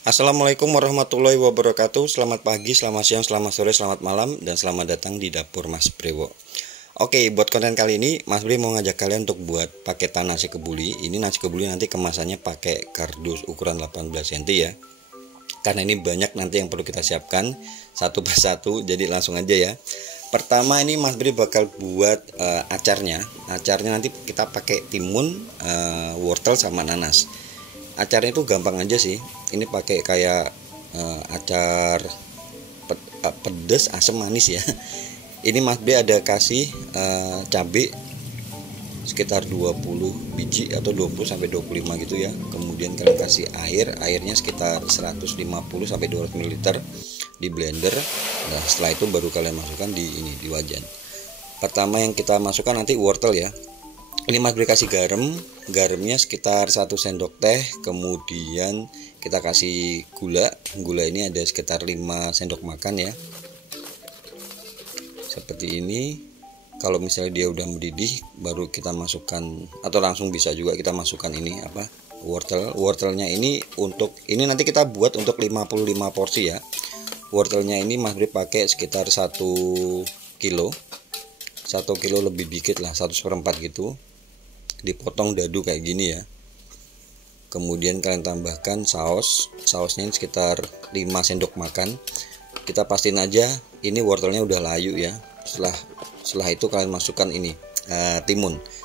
Assalamualaikum warahmatullahi wabarakatuh. Selamat pagi, selamat siang, selamat sore, selamat malam, dan selamat datang di dapur Mas Brewo. Oke, buat konten kali ini Mas Bre mau ngajak kalian untuk buat paketan nasi kebuli. Ini nasi kebuli nanti kemasannya pakai kardus ukuran 18 cm ya. Karena ini banyak nanti yang perlu kita siapkan satu persatu, jadi langsung aja ya. Pertama ini Mas Bre bakal buat acarnya. Acarnya nanti kita pakai timun, wortel sama nanas. Acarnya itu gampang aja sih. Ini pakai kayak acar pedas, asam, manis ya. Ini Mas B ada kasih cabai sekitar 20 biji atau 20 sampai 25 gitu ya. Kemudian kalian kasih airnya sekitar 150 sampai 200 ml di blender. Nah, setelah itu baru kalian masukkan di wajan. Pertama yang kita masukkan nanti wortel ya. Ini Mas B kasih garamnya sekitar 1 sendok teh. Kemudian kita kasih gula ini ada sekitar 5 sendok makan ya, seperti ini. Kalau misalnya dia udah mendidih baru kita masukkan, atau langsung bisa juga kita masukkan ini wortelnya ini. Untuk ini nanti kita buat untuk 55 porsi ya. Wortelnya ini Mas Bri pakai sekitar 1 kilo lebih dikit lah, 1/4 gitu, dipotong dadu kayak gini ya. Kemudian kalian tambahkan sausnya sekitar 5 sendok makan. Kita pastiin aja ini wortelnya udah layu ya. Setelah itu kalian masukkan ini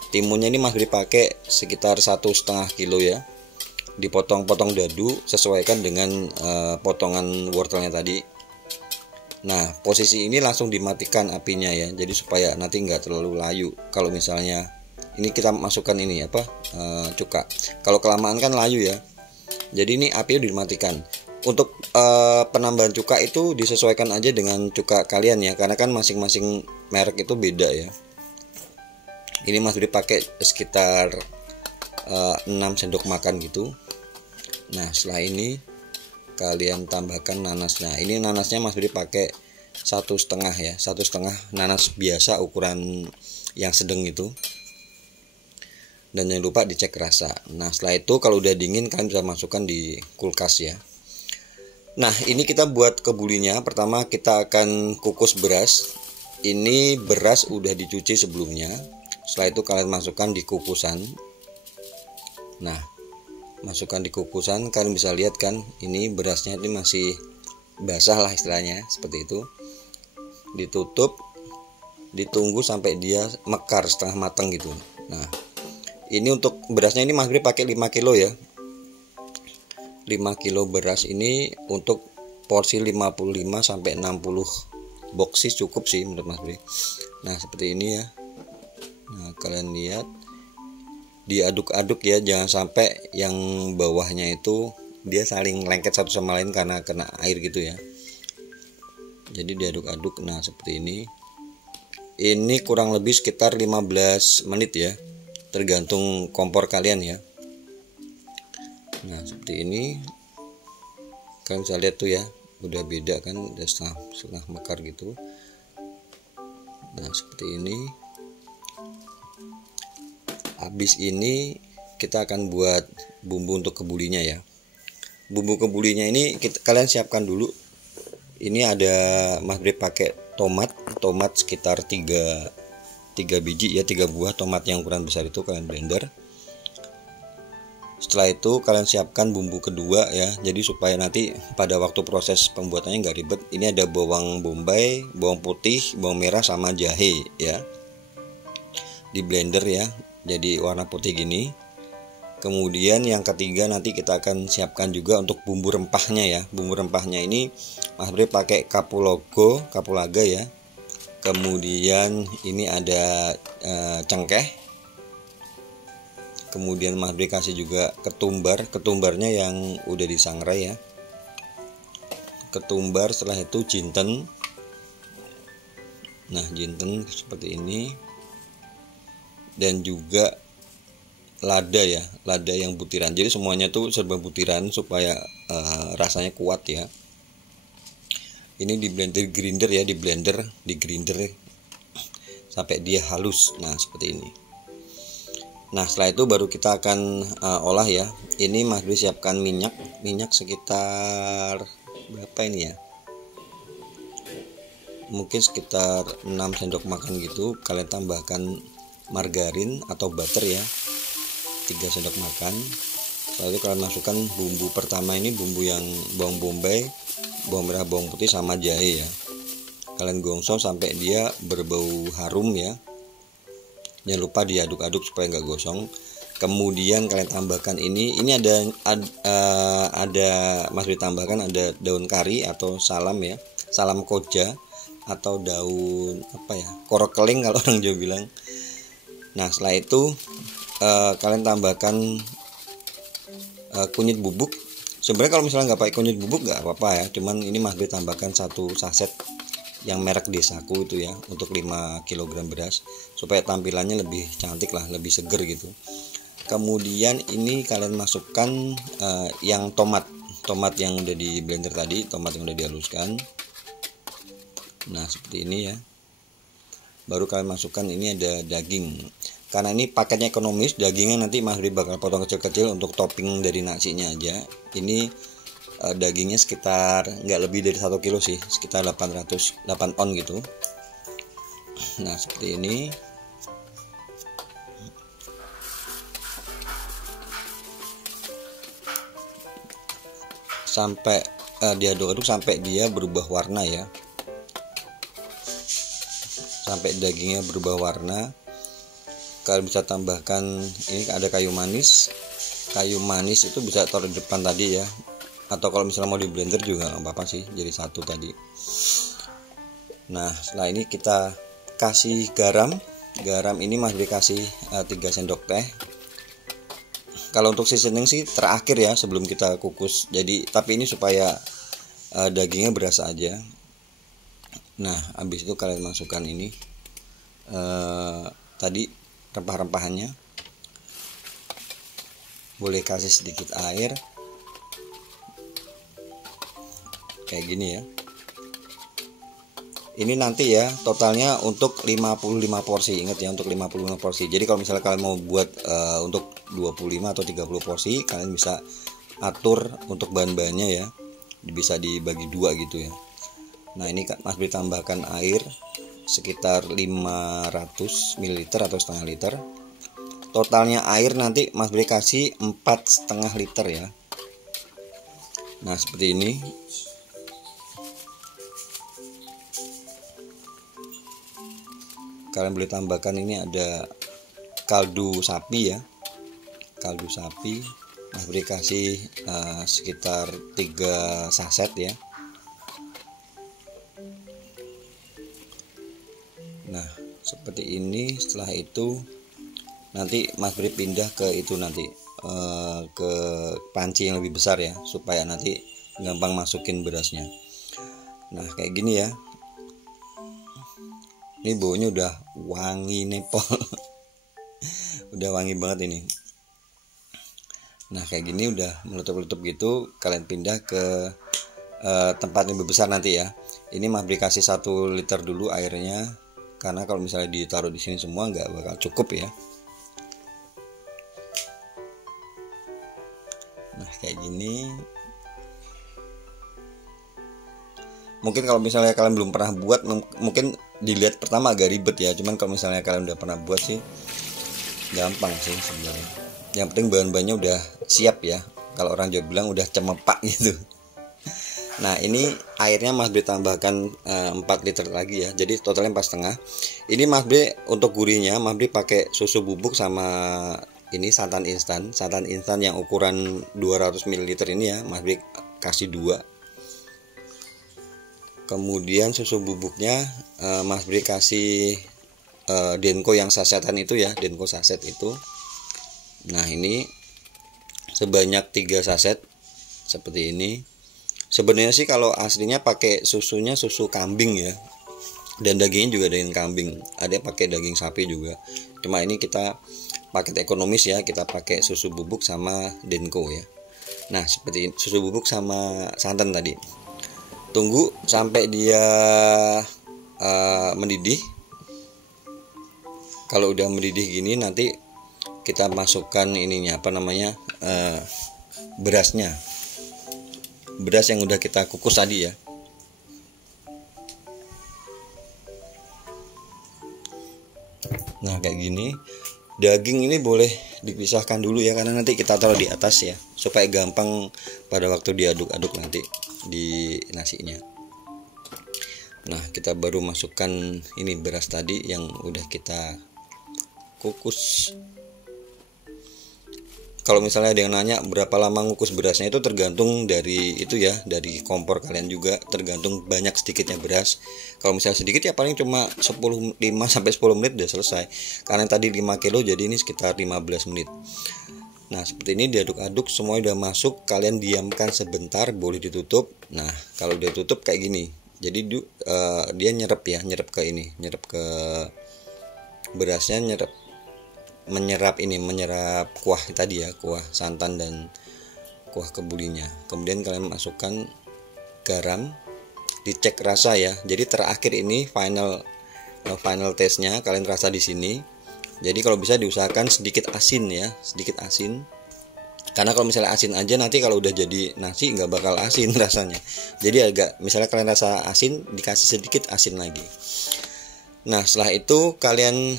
timunnya ini Mas Bri pakai sekitar 1,5 kilo ya, dipotong-potong dadu sesuaikan dengan potongan wortelnya tadi. Nah, posisi ini langsung dimatikan apinya ya, jadi supaya nanti nggak terlalu layu. Kalau misalnya ini kita masukkan ini cuka, kalau kelamaan kan layu ya, jadi ini api udah dimatikan. Untuk penambahan cuka itu disesuaikan aja dengan cuka kalian ya, karena kan masing-masing merek itu beda ya. Ini Mas Bri pakai sekitar 6 sendok makan gitu. Nah, setelah ini kalian tambahkan nanas. Nah, ini nanasnya Mas Bri pakai 1,5 ya, 1,5 nanas biasa ukuran yang sedang itu. Dan jangan lupa dicek rasa. Nah, setelah itu kalau udah dingin kalian bisa masukkan di kulkas ya. Nah, ini kita buat kebulinya. Pertama kita akan kukus beras. Ini beras udah dicuci sebelumnya. Setelah itu kalian masukkan di kukusan. Nah, masukkan di kukusan, kalian bisa lihat kan, ini berasnya ini masih basah lah istilahnya, seperti itu. Ditutup, ditunggu sampai dia mekar setengah matang gitu. Nah, ini untuk berasnya ini Mas Bri pakai 5 kilo ya. 5 kilo beras ini untuk porsi 55 sampai 60 box sih cukup sih menurut Mas Bri. Nah, seperti ini ya. Nah, kalian lihat, diaduk-aduk ya, jangan sampai yang bawahnya itu dia saling lengket satu sama lain karena kena air gitu ya. Jadi diaduk-aduk. Nah, seperti ini. Ini kurang lebih sekitar 15 menit ya, tergantung kompor kalian ya. Nah, seperti ini kalian bisa lihat tuh ya, udah beda kan, udah setengah mekar gitu. Nah, seperti ini. Habis ini kita akan buat bumbu untuk kebulinya ya. Bumbu kebulinya ini kalian siapkan dulu. Ini ada Mas Bri pakai tomat sekitar 3 biji ya, 3 buah tomat yang ukuran besar itu kalian blender. Setelah itu kalian siapkan bumbu kedua ya, jadi supaya nanti pada waktu proses pembuatannya nggak ribet. Ini ada bawang bombay, bawang putih, bawang merah sama jahe ya, di blender ya, jadi warna putih gini. Kemudian yang ketiga nanti kita akan siapkan juga untuk bumbu rempahnya ya. Bumbu rempahnya ini Mas Bri pakai kapulaga ya. Kemudian ini ada cengkeh. Kemudian Mas Bri kasih juga ketumbarnya yang udah disangrai ya. Ketumbar, setelah itu jinten. Nah, jinten seperti ini. Dan juga lada ya, lada yang butiran. Jadi semuanya tuh serba butiran supaya rasanya kuat ya. Ini di grinder sampai dia halus. Nah, seperti ini. Nah setelah itu baru kita akan olah ya. Ini Mas Bri siapkan minyak sekitar berapa ini ya, mungkin sekitar 6 sendok makan gitu. Kalian tambahkan margarin atau butter ya, 3 sendok makan. Lalu kalian masukkan bumbu pertama ini, bumbu yang bawang bombay, bawang merah, bawang putih sama jahe ya. Kalian gosong sampai dia berbau harum ya. Jangan lupa diaduk-aduk supaya nggak gosong. Kemudian kalian tambahkan ini ada Mas Bri tambahkan ada daun kari atau salam ya, salam koja atau daun apa ya, korok keling kalau orang Jawa bilang. Nah setelah itu kalian tambahkan kunyit bubuk. Sebenarnya kalau misalnya nggak pakai kunyit bubuk nggak apa-apa ya, cuman ini Mas Bri tambahkan 1 saset yang merek Desaku itu ya, untuk 5 kg beras supaya tampilannya lebih cantik lah, lebih seger gitu. Kemudian ini kalian masukkan yang tomat yang udah di blender tadi, tomat yang udah dihaluskan. Nah seperti ini ya. Baru kalian masukkan ini ada daging. Karena ini paketnya ekonomis, dagingnya nanti Mas Bri bakal potong kecil-kecil untuk topping dari nasinya aja. Ini dagingnya sekitar nggak lebih dari 1 kilo sih, sekitar 8 on gitu. Nah seperti ini. Sampai diaduk-aduk sampai dia berubah warna ya, sampai dagingnya berubah warna. Kalian bisa tambahkan ini ada kayu manis itu bisa taruh di depan tadi ya, atau kalau misalnya mau di blender juga nggak apa-apa sih, jadi satu tadi. Nah setelah ini kita kasih garam ini Mas Bri kasih 3 sendok teh. Kalau untuk seasoning sih terakhir ya, sebelum kita kukus. Jadi tapi ini supaya dagingnya berasa aja. Nah habis itu kalian masukkan ini tadi rempah-rempahannya. Boleh kasih sedikit air kayak gini ya. Ini nanti ya totalnya untuk 55 porsi. Ingat ya, untuk 55 porsi. Jadi kalau misalnya kalian mau buat untuk 25 atau 30 porsi, kalian bisa atur untuk bahan-bahannya ya, bisa dibagi 2 gitu ya. Nah ini Mas Bri tambahkan air sekitar 500 ml atau setengah liter. Totalnya air nanti Mas Bri kasih 4,5 liter ya. Nah seperti ini. Kalian boleh tambahkan ini ada kaldu sapi ya, kaldu sapi. Mas Bri kasih sekitar 3 saset ya. Nah seperti ini. Setelah itu nanti Mas Bri pindah ke itu nanti ke panci yang lebih besar ya, supaya nanti gampang masukin berasnya. Nah kayak gini ya. Ini baunya udah wangi nepol. Udah wangi banget ini. Nah kayak gini udah meletup-letup gitu. Kalian pindah ke tempat yang lebih besar nanti ya. Ini Mas Bri kasih 1 liter dulu airnya, karena kalau misalnya ditaruh di sini semua nggak bakal cukup ya. Nah kayak gini. Mungkin kalau misalnya kalian belum pernah buat, mungkin dilihat pertama agak ribet ya. Cuman kalau misalnya kalian udah pernah buat sih gampang sih sebenarnya. Yang penting bahan-bahannya udah siap ya. Kalau orang Jawa bilang udah cemepak gitu. Nah ini airnya Mas Bri tambahkan 4 liter lagi ya. Jadi totalnya 4,5. Ini Mas Bri untuk gurihnya Mas Bri pakai susu bubuk sama ini santan instan yang ukuran 200 ml ini ya. Mas Bri kasih 2. Kemudian susu bubuknya Mas Bri kasih Denko yang sasetan itu ya, Denko saset itu. Nah ini sebanyak 3 saset seperti ini. Sebenarnya sih kalau aslinya pakai susunya susu kambing ya, dan dagingnya juga daging kambing. Ada yang pakai daging sapi juga. Cuma ini kita paket ekonomis ya, kita pakai susu bubuk sama Denko ya. Nah seperti ini, susu bubuk sama santan tadi. Tunggu sampai dia mendidih. Kalau udah mendidih gini nanti kita masukkan ininya apa namanya, berasnya, beras yang udah kita kukus tadi ya. Nah kayak gini. Daging ini boleh dipisahkan dulu ya, karena nanti kita taruh di atas ya, supaya gampang pada waktu diaduk-aduk nanti di nasinya. Nah kita baru masukkan ini beras tadi yang udah kita kukus. Kalau misalnya ada yang nanya berapa lama ngukus berasnya, itu tergantung dari itu ya, dari kompor kalian juga, tergantung banyak sedikitnya beras. Kalau misalnya sedikit ya paling cuma 5 sampai 10 menit udah selesai. Karena tadi 5 kilo jadi ini sekitar 15 menit. Nah, seperti ini diaduk-aduk, semua udah masuk, kalian diamkan sebentar, boleh ditutup. Nah, kalau udah tutup kayak gini. Jadi dia nyerap ya, nyerap ke ini, nyerap ke berasnya, menyerap kuah tadi ya, kuah santan dan kuah kebulinya. Kemudian kalian masukkan garam, dicek rasa ya. Jadi terakhir ini final taste-nya kalian rasa di sini. Jadi kalau bisa diusahakan sedikit asin ya, sedikit asin. Karena kalau misalnya asin aja nanti kalau udah jadi nasi nggak bakal asin rasanya. Jadi agak, misalnya kalian rasa asin, dikasih sedikit asin lagi. Nah setelah itu kalian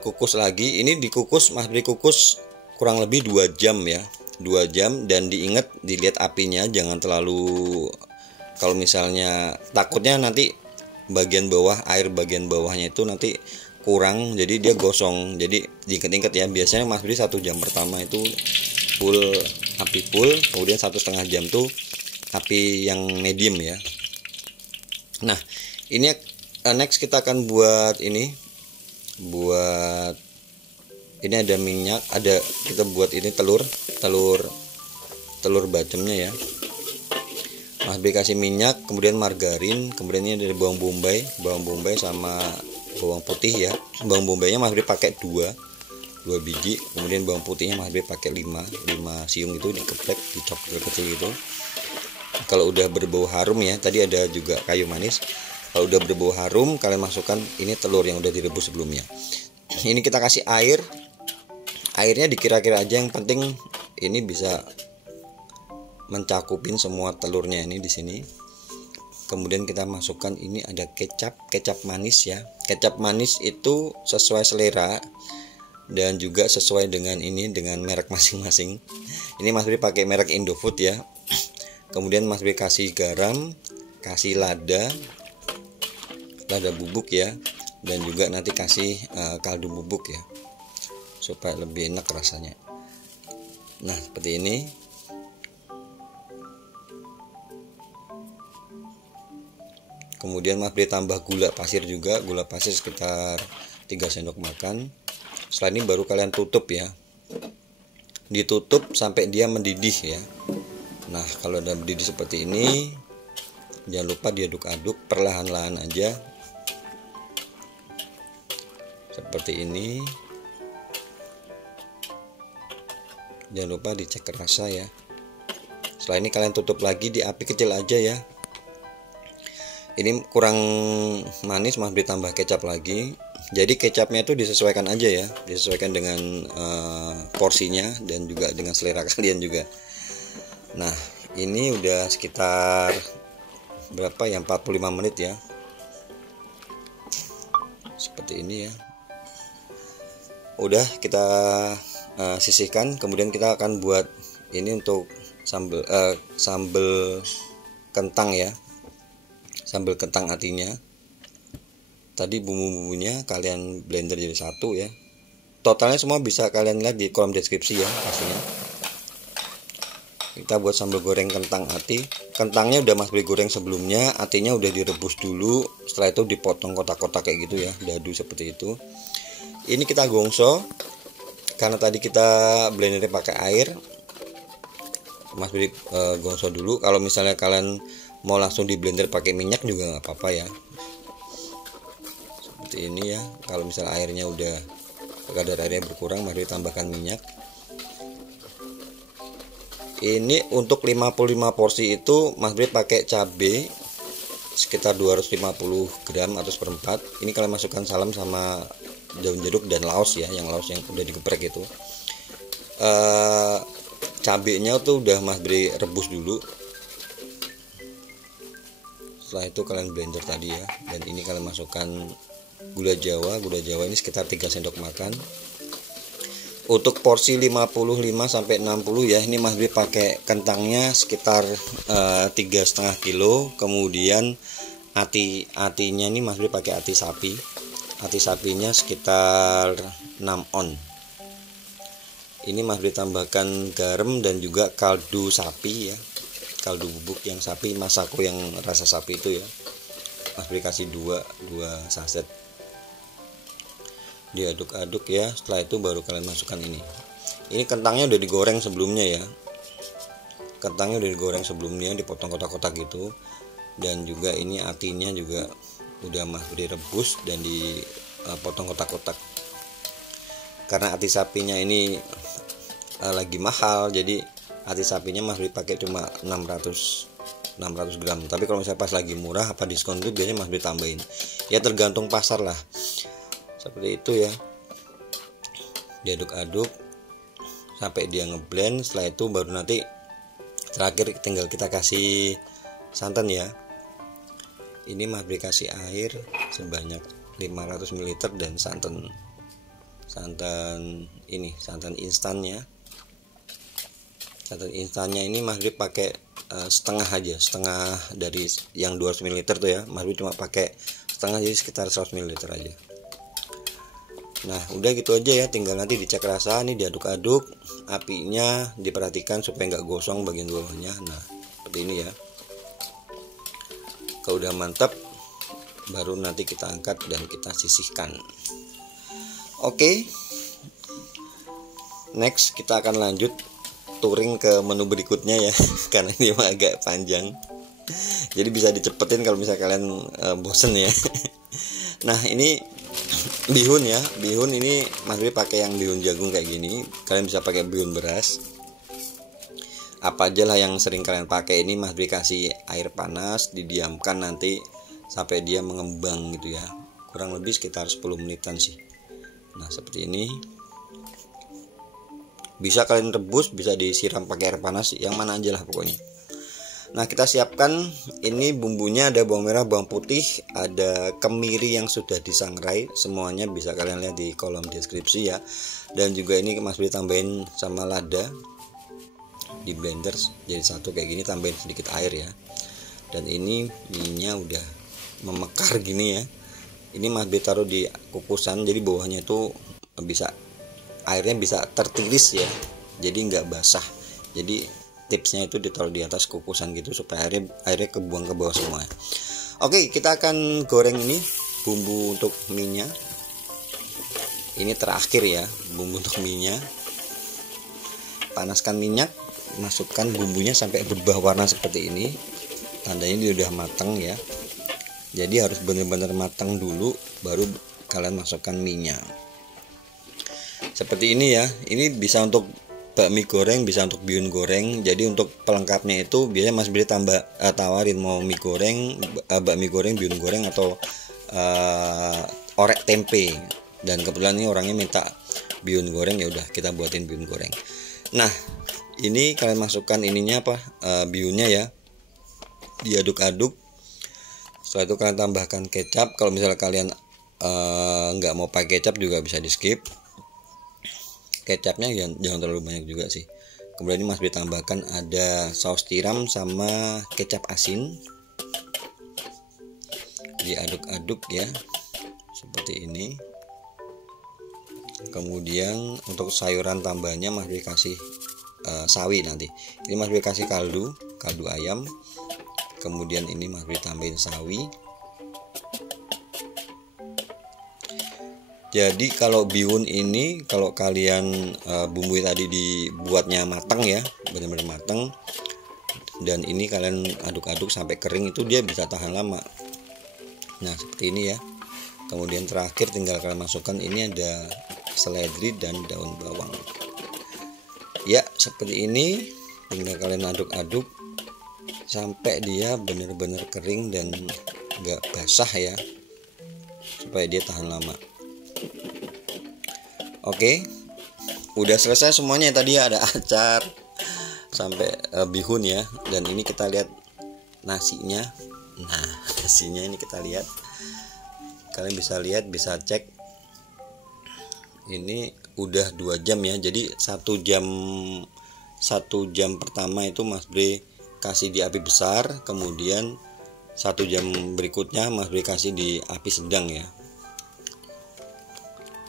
kukus lagi. Ini dikukus, Mas Bri kukus kurang lebih 2 jam ya, 2 jam. Dan diingat dilihat apinya jangan terlalu, kalau misalnya takutnya nanti bagian bawah, air bagian bawahnya itu nanti kurang, jadi dia gosong. Jadi diingat-ingat ya, biasanya Mas Bri 1 jam pertama itu full, api full, kemudian 1,5 jam tuh api yang medium ya. Nah ini next kita akan buat ini ada minyak, kita buat ini telur bacemnya ya. Mas Bri kasih minyak, kemudian margarin, kemudian ini dari bawang bombay sama bawang putih ya. Bawang bombaynya Mas Bri pakai 2 biji, kemudian bawang putihnya Mas Bri pakai 5 siung itu, dikeplek, dicop kecil gitu. Kalau udah berbau harum ya, tadi ada juga kayu manis. Kalau udah berbau harum, kalian masukkan ini telur yang udah direbus sebelumnya. Ini kita kasih air. Airnya dikira-kira aja, yang penting ini bisa mencakupin semua telurnya ini di sini. Kemudian kita masukkan ini ada kecap manis ya. Kecap manis itu sesuai selera dan juga sesuai dengan merek masing-masing. Ini Mas Bri pakai merek Indofood ya. Kemudian Mas Bri kasih garam, kasih lada bubuk ya, dan juga nanti kasih kaldu bubuk ya, supaya lebih enak rasanya. Nah seperti ini. Kemudian Mas Bri tambah gula pasir juga, gula pasir sekitar 3 sendok makan. Setelah ini baru kalian tutup ya, ditutup sampai dia mendidih ya. Nah kalau udah mendidih seperti ini, jangan lupa diaduk-aduk perlahan-lahan aja seperti ini. Jangan lupa dicek rasa ya. Setelah ini kalian tutup lagi di api kecil aja ya. Ini kurang manis, Mas Bri tambah kecap lagi. Jadi kecapnya itu disesuaikan aja ya, disesuaikan dengan porsinya dan juga dengan selera kalian juga. Nah ini udah sekitar berapa ya, 45 menit ya, seperti ini ya. Udah kita sisihkan. Kemudian kita akan buat ini untuk sambal kentang ya, sambal kentang atinya. Tadi bumbu-bumbunya kalian blender jadi satu ya. Totalnya semua bisa kalian lihat di kolom deskripsi ya pastinya. Kita buat sambal goreng kentang ati. Kentangnya udah Mas Bri goreng sebelumnya, atinya udah direbus dulu. Setelah itu dipotong kotak-kotak kayak gitu ya, dadu seperti itu. Ini kita gongso, karena tadi kita blendernya pakai air. Mas Bri gongso dulu. Kalau misalnya kalian mau langsung di blender pakai minyak juga nggak apa-apa ya. Seperti ini ya. Kalau misalnya airnya udah, kadar airnya berkurang, Mas Bri tambahkan minyak. Ini untuk 55 porsi itu Mas Bri pakai cabai sekitar 250 gram atau seperempat. Ini kalian masukkan salam sama daun jeruk dan laos ya, yang laos yang udah digeprek itu. cabenya tuh udah Mas Bri rebus dulu. Setelah itu kalian blender tadi ya, dan ini kalian masukkan gula jawa ini sekitar 3 sendok makan. Untuk porsi 55 sampai 60 ya, ini Mas Bri pakai kentangnya sekitar 3,5 kilo. Kemudian atinya ini Mas Bri pakai ati sapi. Ati sapinya sekitar 6 on. Ini Mas Bri tambahkan garam dan juga kaldu sapi ya, kaldu bubuk yang sapi, masako yang rasa sapi itu ya. Mas Bri kasih 2 saset. Diaduk-aduk ya. Setelah itu baru kalian masukkan ini. Ini kentangnya udah digoreng sebelumnya ya. Kentangnya udah digoreng sebelumnya, dipotong kotak-kotak gitu. Dan juga ini atinya juga udah Mas Bri rebus dan dipotong kotak-kotak. Karena ati sapinya ini lagi mahal, jadi ati sapinya Mas Bri pakai cuma 600 gram. Tapi kalau misalnya pas lagi murah apa diskon tuh biasanya Mas Bri tambahin. Ya tergantung pasar lah. Seperti itu ya. Diaduk-aduk sampai dia ngeblend. Setelah itu baru nanti terakhir tinggal kita kasih santan ya. Ini Mas Bri kasih air sebanyak 500 ml dan santan instannya. Santan instannya ini Mas Bri pakai setengah aja, setengah dari yang 200 ml tuh ya. Mas Bri cuma pakai setengah, jadi sekitar 100 ml aja. Nah udah gitu aja ya, tinggal nanti dicek rasa. Ini diaduk-aduk, apinya diperhatikan supaya nggak gosong bagian bawahnya. Nah seperti ini ya. Kalau udah mantap baru nanti kita angkat dan kita sisihkan. Oke, next kita akan lanjut touring ke menu berikutnya ya. Karena ini agak panjang, jadi bisa dicepetin kalau misalnya kalian bosen ya. Nah ini bihun ya. Bihun ini Mas Bri pakai yang bihun jagung kayak gini. Kalian bisa pakai bihun beras, apa aja lah yang sering kalian pakai. Ini Mas Bri kasih air panas, didiamkan nanti sampai dia mengembang gitu ya, kurang lebih sekitar 10 menitan sih. Nah seperti ini. Bisa kalian rebus, bisa disiram pakai air panas, yang mana aja lah pokoknya. Nah kita siapkan ini bumbunya, ada bawang merah, bawang putih, ada kemiri yang sudah disangrai. Semuanya bisa kalian lihat di kolom deskripsi ya. Dan juga ini Mas Bri tambahin sama lada, di blender jadi satu kayak gini, tambahin sedikit air ya. Dan ini minyak udah memekar gini ya. Ini Mas Bri taruh di kukusan, jadi bawahnya itu bisa airnya bisa tertiris ya, jadi nggak basah. Jadi tipsnya itu ditaruh di atas kukusan gitu supaya airnya kebuang ke bawah semua. Oke, kita akan goreng ini bumbu untuk minyak. Ini terakhir ya, bumbu untuk minyak. Panaskan minyak, masukkan bumbunya sampai berubah warna seperti ini. Tandanya dia udah matang ya. Jadi harus benar-benar matang dulu baru kalian masukkan minyak. Seperti ini ya. Ini bisa untuk bakmi goreng, bisa untuk bihun goreng. Jadi untuk pelengkapnya itu biasanya Mas Bri tawarin mau mie goreng, bakmi goreng, bihun goreng, atau orek tempe. Dan kebetulan ini orangnya minta bihun goreng, ya udah kita buatin bihun goreng. Nah ini kalian masukkan ininya bihunnya ya, diaduk-aduk. Setelah itu kalian tambahkan kecap. Kalau misalnya kalian nggak mau pakai kecap juga bisa di skip. Kecapnya jangan terlalu banyak juga sih. Kemudian ini Mas Bri tambahkan ada saus tiram sama kecap asin. Diaduk-aduk ya, seperti ini. Kemudian untuk sayuran tambahnya Mas Bri kasih sawi nanti. Ini Mas Bri kasih kaldu ayam. Kemudian ini Mas Bri tambahin sawi. Jadi kalau bihun ini, kalau kalian bumbu tadi dibuatnya matang ya, benar-benar matang, dan ini kalian aduk-aduk sampai kering, itu dia bisa tahan lama. Nah seperti ini ya. Kemudian terakhir tinggal kalian masukkan ini ada seledri dan daun bawang. Ya seperti ini, tinggal kalian aduk-aduk sampai dia benar-benar kering dan nggak basah ya, supaya dia tahan lama. Oke, udah selesai semuanya. Tadi ada acar sampai bihun ya. Dan ini kita lihat nasinya. Nah, nasinya ini kita lihat. Kalian bisa lihat, bisa cek. Ini udah 2 jam ya. Jadi 1 jam pertama itu Mas Bre kasih di api besar, kemudian 1 jam berikutnya Mas Bre kasih di api sedang ya.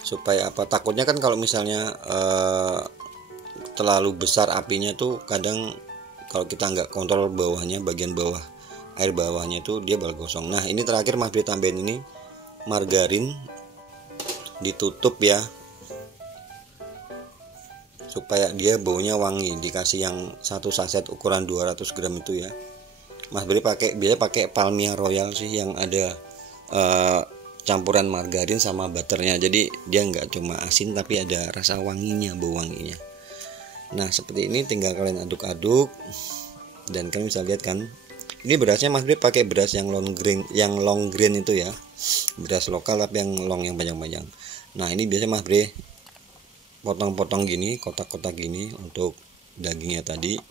Supaya apa? Takutnya kan kalau misalnya terlalu besar apinya tuh kadang kalau kita nggak kontrol bawahnya, bagian bawah air bawahnya itu dia bakal gosong. Nah ini terakhir Mas Bre tambahin ini margarin, ditutup ya supaya dia baunya wangi. Dikasih yang 1 saset ukuran 200 gram itu ya. Mas Bre biasa pakai Palmia Royal sih yang ada campuran margarin sama butternya, jadi dia nggak cuma asin tapi ada rasa wanginya, bau wanginya. Nah seperti ini tinggal kalian aduk-aduk dan kalian bisa lihat kan, ini berasnya Mas Bre pakai beras yang long grain itu ya, beras lokal tapi yang long, yang panjang-panjang. Nah ini biasanya Mas Bre potong-potong gini, kotak-kotak gini untuk dagingnya tadi,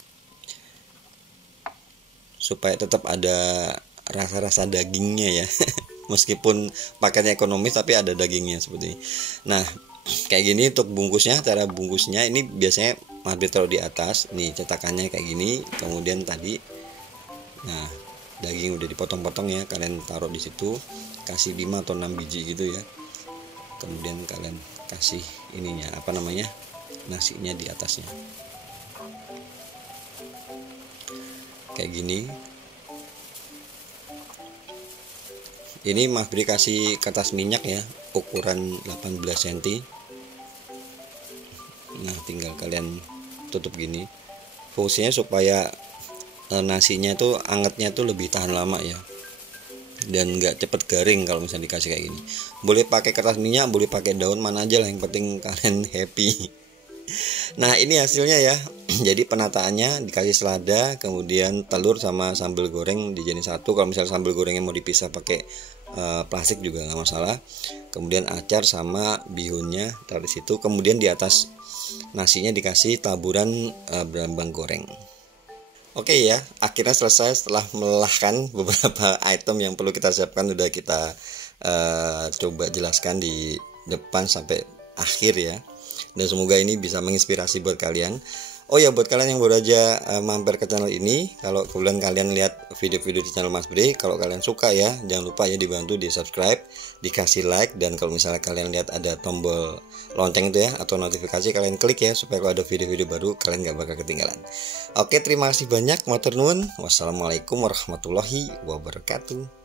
supaya tetap ada rasa-rasa dagingnya ya. Meskipun paketnya ekonomis tapi ada dagingnya seperti ini. Nah kayak gini untuk bungkusnya, cara bungkusnya ini biasanya Mas Bre taruh di atas nih, cetakannya kayak gini. Kemudian tadi, nah daging udah dipotong-potong ya, kalian taruh di situ, kasih 5 atau 6 biji gitu ya. Kemudian kalian kasih ininya, apa namanya, nasinya di atasnya kayak gini. Ini Mas Bre kasih kertas minyak ya, ukuran 18 cm. Nah tinggal kalian tutup gini, fungsinya supaya nasinya tuh angetnya tuh lebih tahan lama ya, dan nggak cepet garing kalau misalnya dikasih kayak gini. Boleh pakai kertas minyak, boleh pakai daun, mana aja lah, yang penting kalian happy. Nah ini hasilnya ya. Jadi penataannya dikasih selada, kemudian telur sama sambal goreng dijadiin satu. Kalau misalnya sambal gorengnya mau dipisah pakai plastik juga nggak masalah. Kemudian acar sama bihunnya taruh di situ. Kemudian di atas nasinya dikasih taburan berambang goreng. Oke ya, akhirnya selesai setelah melelahkan beberapa item yang perlu kita siapkan. Udah kita coba jelaskan di depan sampai akhir ya. Dan semoga ini bisa menginspirasi buat kalian. Oh ya, buat kalian yang baru aja mampir ke channel ini, kalau kemudian kalian lihat video-video di channel Mas Bre, kalau kalian suka ya, jangan lupa ya dibantu di subscribe, dikasih like, dan kalau misalnya kalian lihat ada tombol lonceng itu ya, atau notifikasi, kalian klik ya, supaya kalau ada video-video baru kalian gak bakal ketinggalan. Oke, terima kasih banyak, matur nuwun. Wassalamualaikum warahmatullahi wabarakatuh.